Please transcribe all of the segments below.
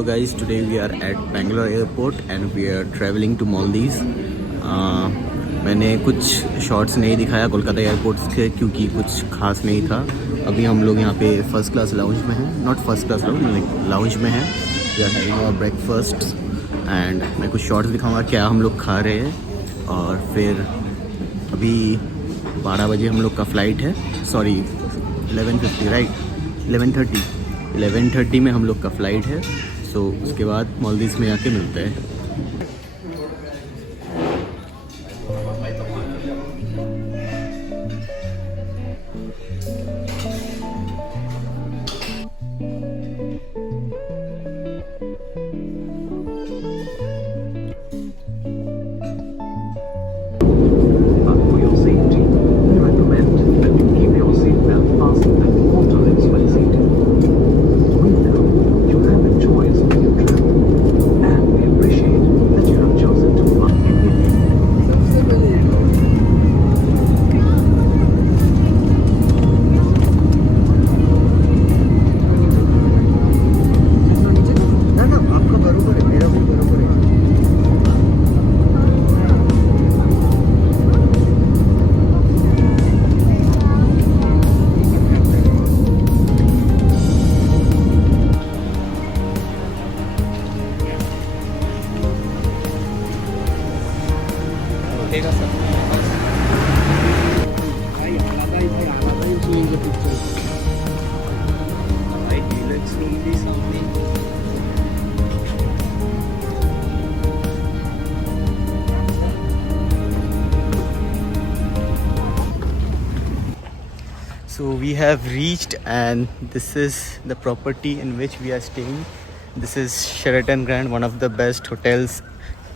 Hello guys, today we are at Bangalore airport and we are traveling to Maldives. मैंने कुछ शॉट्स नहीं दिखाया कोलकाता एयरपोर्ट्स के क्योंकि कुछ खास नहीं था. अभी हम लोग यहाँ पे फर्स्ट क्लास लाउंज में हैं, नॉट फर्स्ट क्लास लाउंज में हैं. We are having our breakfast and मैं कुछ शॉट्स दिखाऊंगा क्या हम लोग खा रहे हैं. और फिर अभी 12 बजे हम लोग का फ़्लाइट है, सॉरी 11:50 राइट 11:30 में हम लोग का फ़्लाइट है. सो उसके बाद मालदीव्स में आके मिलते हैं. So we have reached and this is the property in which we are staying. This is Sheraton Grand, one of the best hotels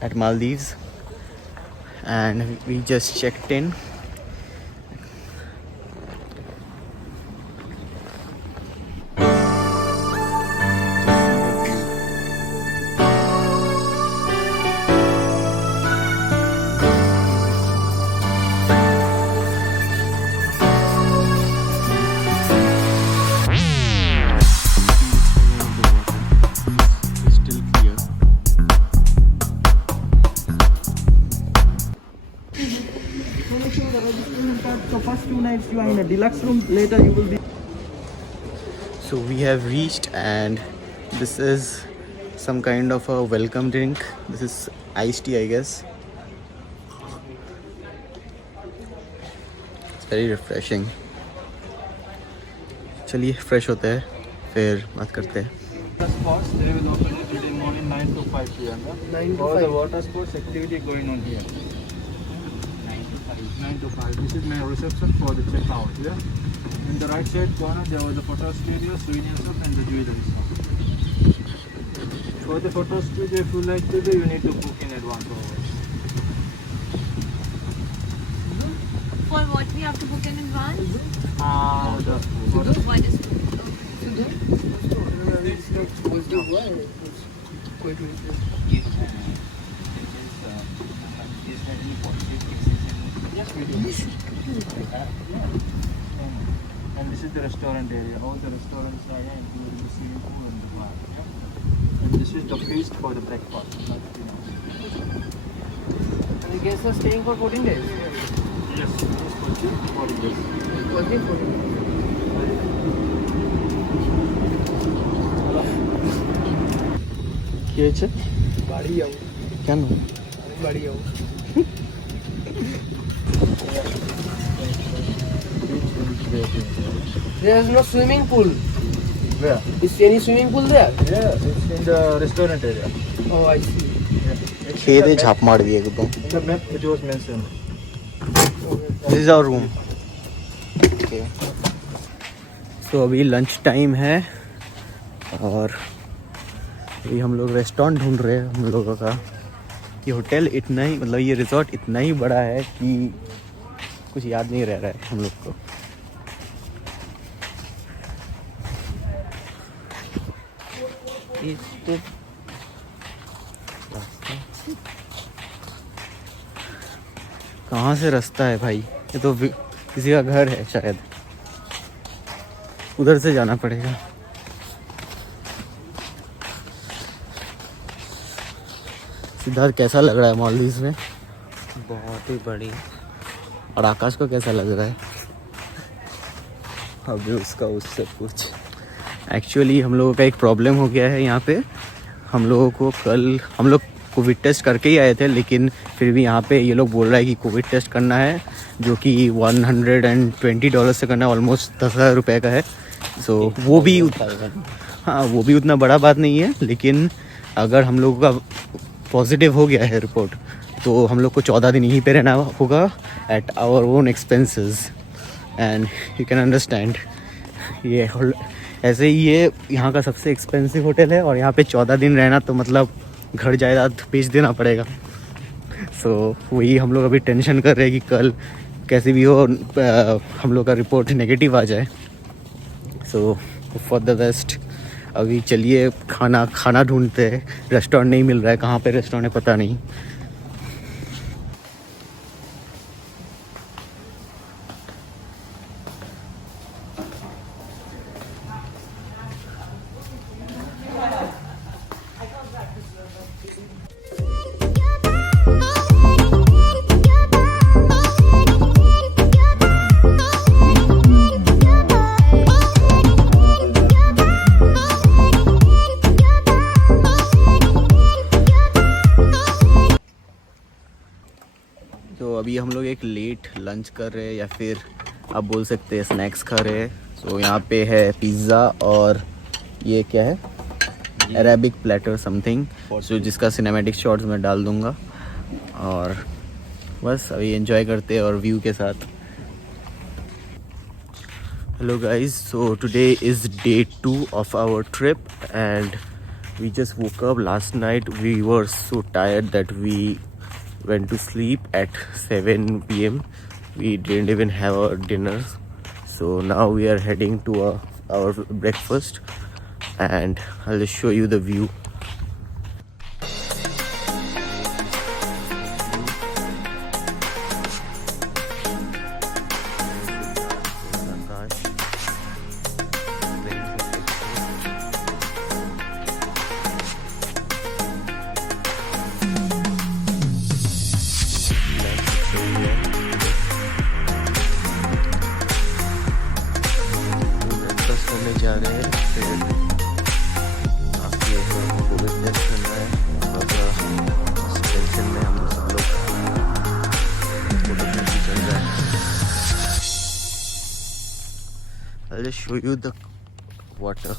at Maldives, and we just checked in. So first 2 nights you are in a deluxe room, later you will be. So we have reached and this is some kind of a welcome drink. This is iced tea, I guess. It's very refreshing. चलिए फ्रेश होते हैं फिर बात करते हैं. The sports they will open it today morning 9 to 5 p.m. 9 to 5. The water sports activity going on here. 9 to 5. This is my reception for the checkout. Yeah. In the right side corner there was the photo studio, souvenir shop, and the jewelry shop. For the photo studio, if you like to do, you need to book in advance. For what we have to book in advance? The Yes, we do. And this is the restaurant area. All the restaurants are here, including the swimming pool and the bar. Yeah? And this is the feast for the breakfast. And the guests are staying for 14 days? Yes, for 40 days. 14 days. কি হয়েছে? বাড়ি যাও কেন? আমি বাড়ি যাও. There is no swimming pool. Where? Is any swimming pool there? Yeah, it's in the restaurant area. Oh, I see. It's खेदे in the झाप मार दिए एकदम. map- In the map it was mentioned. This is our room. तो अभी lunch time है और अभी हम लोग रेस्टोरेंट ढूंढ रहे हैं. हम लोगों का कि होटल इतना ही, मतलब ये रिजॉर्ट इतना ही बड़ा है कि कुछ याद नहीं रह रहा है हम लोग को. कहाँ से रास्ता है भाई? ये तो किसी का घर है शायद, उधर से जाना पड़ेगा. सिद्धार्थ कैसा लग रहा है मालदीव्स में? बहुत ही बड़ी। और आकाश को कैसा लग रहा है? अभी उसका उससे पूछ। एक्चुअली हम लोगों का एक प्रॉब्लम हो गया है यहाँ पे। हम लोगों को कल हम लोग कोविड टेस्ट करके ही आए थे, लेकिन फिर भी यहाँ पे ये लोग बोल रहा है कि कोविड टेस्ट करना है, जो कि $120 से करना है, ऑलमोस्ट 10,000 रुपये का है। सो वो भी हाँ, वो भी उतना बड़ा बात नहीं है, लेकिन अगर हम लोगों का पॉजिटिव हो गया है रिपोर्ट, तो हम लोग को 14 दिन यहीं पे रहना होगा at our own expenses. And you can understand, ये ऐसे ही ये यहाँ का सबसे एक्सपेंसिव होटल है, और यहाँ पे 14 दिन रहना तो मतलब घर जायदाद बेच देना पड़ेगा। सो वही हम लोग अभी टेंशन कर रहे हैं कि कल कैसे भी हो हम लोग का रिपोर्ट नेगेटिव आ जाए। So for the best. अभी चलिए खाना ढूंढते हैं। रेस्टोरेंट नहीं मिल रहा है, कहाँ पे रेस्टोरेंट है पता नहीं। तो अभी हम लोग एक लेट लंच कर रहे हैं, या फिर आप बोल सकते हैं स्नैक्स खा रहे हैं। सो यहाँ पे है पिज़्ज़ा, और ये क्या है, अरेबिक प्लेटर समथिंग, सो जिसका सिनेमैटिक शॉट्स मैं डाल दूँगा। और बस अभी एंजॉय करते हैं और व्यू के साथ। Hello guys, so today is day 2 of our trip and we just woke up. Last night we were so tired that we went to sleep at 7 p.m. We didn't even have our dinner, so now we are heading to our breakfast, and I'll just show you the view. जा रहे हैं, फिर आपके Covid test करना है, और टेंशन में हम सब लोग फोटोग्राफी चल रहा है। I'll just show you the water.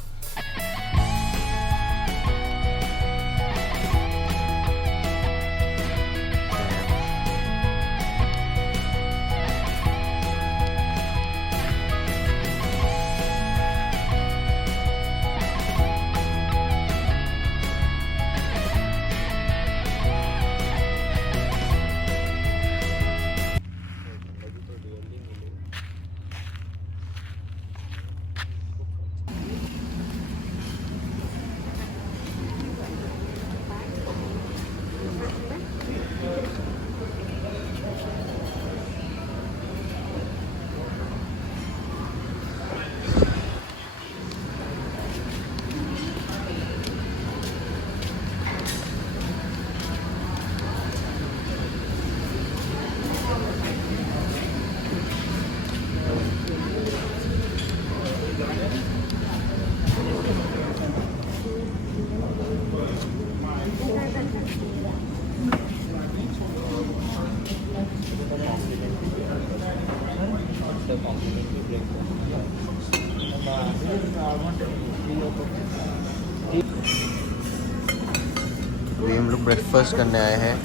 अभी हम लोग ब्रेकफास्ट करने आए हैं।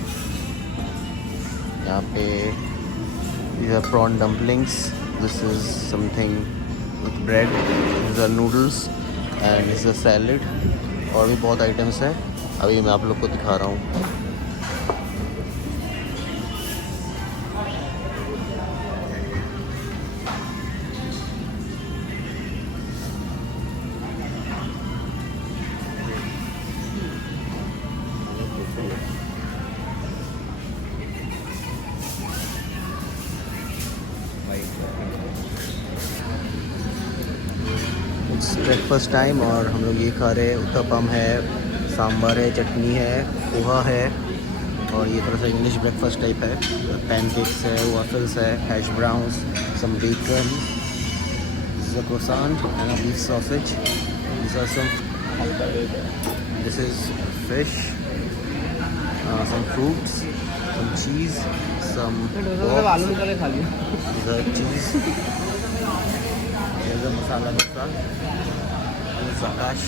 यहाँ पे these are prawn dumplings, this is something with bread, these are noodles and this is a salad, और भी बहुत आइटम्स हैं। अभी मैं आप लोग को दिखा रहा हूँ। ब्रेकफास्ट टाइम और हम लोग ये खा रहे हैं। उत्तपम है, सांभर है, चटनी है, पोहा है और ये थोड़ा सा इंग्लिश ब्रेकफास्ट टाइप है. पैनकेक्स है, waffles है, hash browns, some bacon, this is a croissant and a beef sausage. These are some. This is fish, some fruits, some cheese, some आलू निकाले खा लिया. the cheese. There's a masala dosa. This is Akash.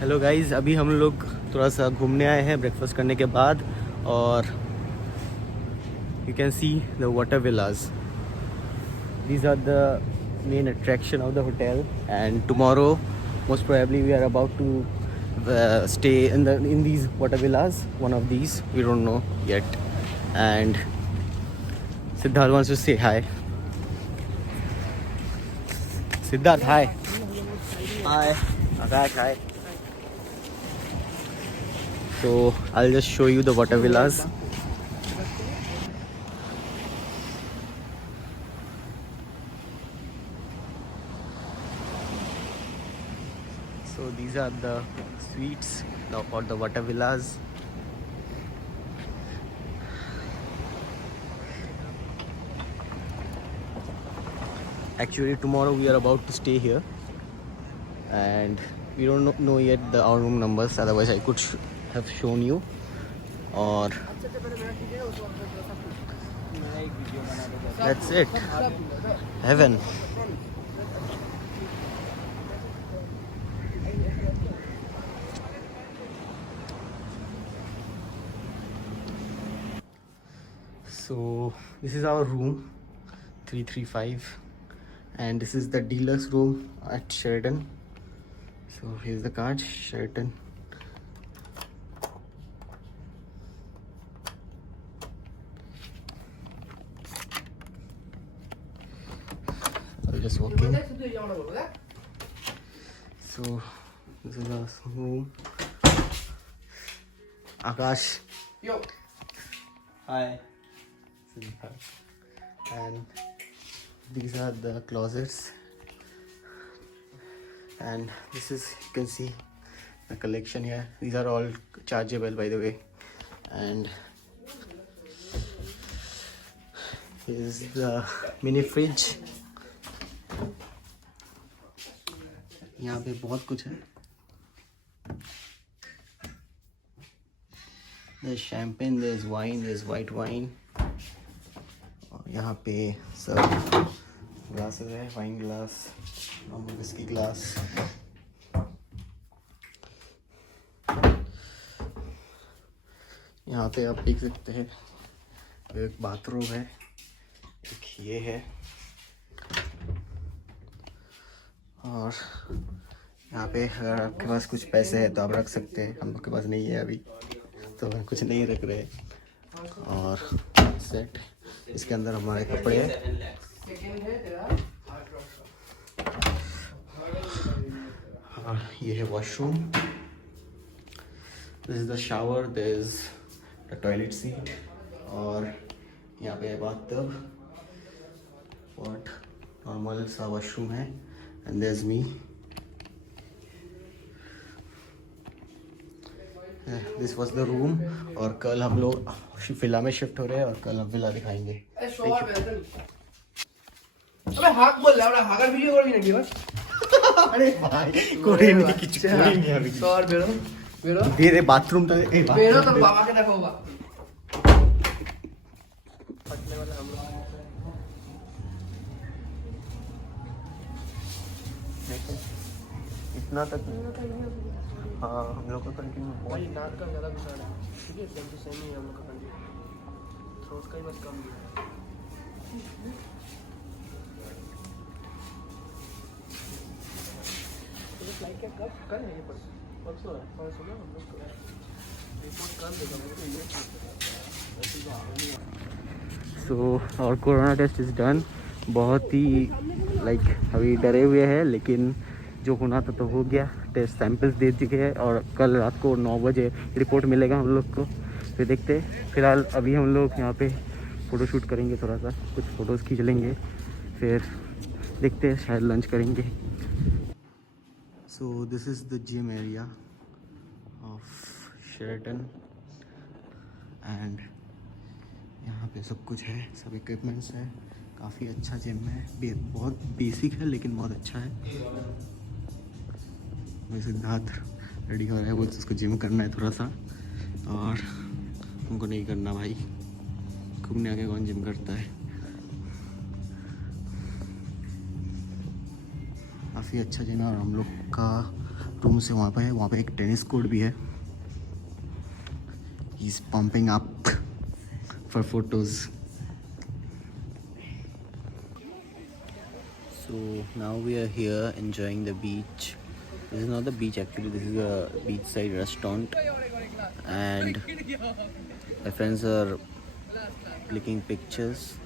Hello guys, अभी हम लोग थोड़ा सा घूमने आए हैं ब्रेकफास्ट करने के बाद, और you can see the water Vilas. These are the main attraction of the hotel, and tomorrow most probably we are about to stay in these water villas, one of these, we don't know yet. And Siddharth wants to say hi. Siddharth, hi. Hi. Akash, hi. So I'll just show you the water villas. So these are the suites or the water villas. Actually tomorrow we are about to stay here, and we don't know yet our room numbers, otherwise I could have shown you. Or that's it. Heaven. So this is our room 335, and this is the deluxe room at Sheraton. So here's the card, Sheraton. I'll just walk in. So this is our room. Akash. Yo. Hi. And these are the closets, and this is, you can see the collection here. These are all chargeable, by the way. And here's the mini fridge. यहाँ पे बहुत कुछ है. There's champagne, there's wine, there's white wine. और यहाँ पे सब ग्लासेस है, wine glass, normal whisky glass. यहाँ पे आप देख सकते हैं एक बाथरूम है, एक ये है, और यहाँ पे अगर आपके पास कुछ पैसे हैं तो आप रख सकते हैं. हम लोग के पास नहीं है अभी, तो कुछ नहीं रख रहे. और सेट, इसके अंदर हमारे कपड़े हैं. ये है washroom. This is the shower, there is the toilet seat, और यहाँ पे बाथटब, पॉट, नॉर्मल सा वॉशरूम है. And there is me. This was the room. और कल हम लोग विला में शिफ्ट हो रहे हैं, और कल हम विला दिखाएंगे. अबे हाक बोल रहा है, हाकर वीडियो कर भी नहीं बस. अरे भाई कोई नहीं, कुछ नहीं अभी. सॉरी बेरो बेरो दे दे बाथरूम तो बेरो तो बाबा के देखो होगा. इतना तक. हाँ हम लोग का कंटिन्यू भाई नाक का ज़्यादा घुसा रहा है. ठीक है, सेम टू सेम ही है हम लोग का कंटिन्यू. थ्रोट का ही बस कम है. तो फ्लाइट क्या कब है ये परसों है? परसों ना हम लोग को रिपोर्ट कर देगा मुझे ये. सो और कोरोना टेस्ट इज़ डन. बहुत ही अभी डरे हुए हैं, लेकिन जो होना था तो हो गया. टेस्ट सैंपल्स दे चुके हैं, और कल रात को 9 बजे रिपोर्ट मिलेगा हम लोग को. फिर देखते हैं. फिलहाल अभी हम लोग यहाँ पे फ़ोटो शूट करेंगे, थोड़ा सा कुछ फ़ोटोज़ खींच लेंगे, फिर देखते हैं, शायद लंच करेंगे. So this is the gym area of Sheraton and यहाँ पे सब कुछ है, सब इक्विपमेंट्स है, काफ़ी अच्छा जिम है, बहुत बेसिक है लेकिन बहुत अच्छा है। सिद्धार्थ रेडी हो रहा है, बोलते उसको जिम करना है थोड़ा सा, और हमको नहीं करना भाई, घूमने आके कौन जिम करता है। काफ़ी अच्छा जिम है और हम लोग का रूम से वहाँ पे है, वहाँ पे एक टेनिस कोर्ट भी है। He is pumping up for photos. So now we are here enjoying the beach. This is not the beach actually, this is a beachside restaurant and my friends are clicking pictures.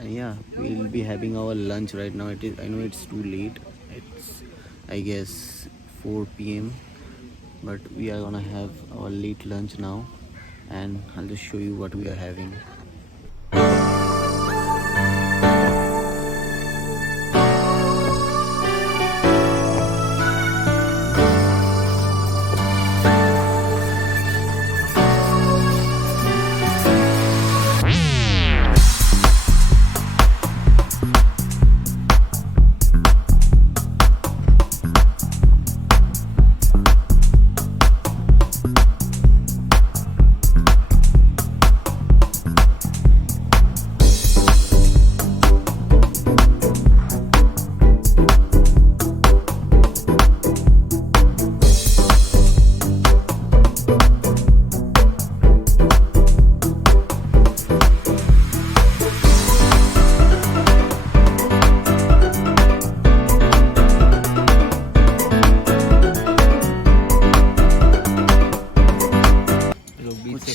And yeah, we'll be having our lunch right now. I know it's too late. It's I guess 4 p.m. but we are gonna have our late lunch now and I'll just show you what we are having.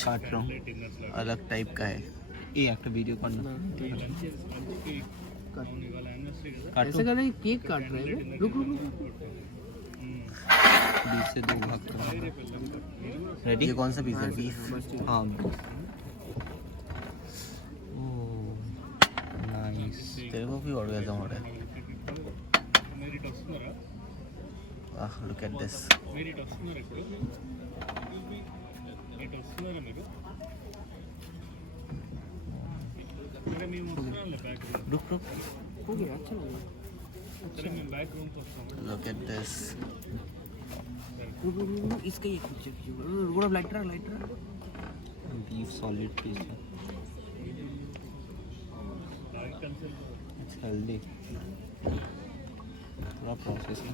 काट रहा हूँ, अलग टाइप का है ये एक वीडियो करना। ऐसे कर रहे केक काट रहे हैं, रुक रुक बीफ से 2 भाग कर रेडी। ये कौन सा पीस है? बीफ। हाँ नाइस। तेरे को भी ऑर्डर हो रहा है। वाह लुक एट दिस। रुक रुक हो गया, अच्छा लगा। Look at this. इसका एक पिक्चर थोड़ा लाइटर बीफ सॉलिड पीस है, इट्स हेल्दी। थोड़ा प्रोसेस है।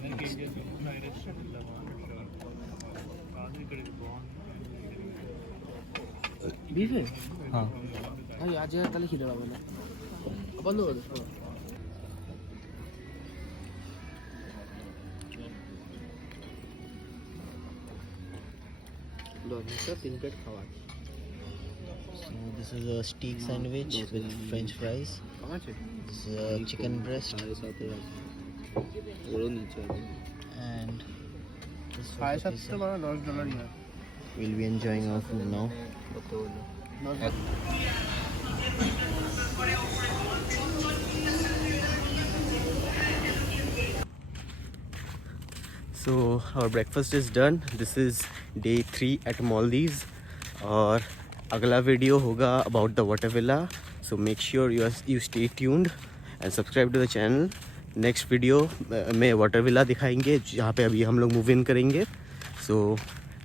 बीफ है। हाँ भाई आज कल खिला मैंने बंद हो गया। So this is a steak sandwich with French fries. This is a chicken breast. And this we'll be enjoying our food now. So our breakfast is done. This is day 3 at Maldives. और अगला वीडियो होगा about the water villa. So make sure you stay tuned and subscribe to the channel. Next video में water villa दिखाएंगे जहाँ पे अभी हम लोग मूव इन करेंगे। सो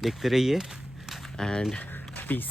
देखते रहिए एंड पीस।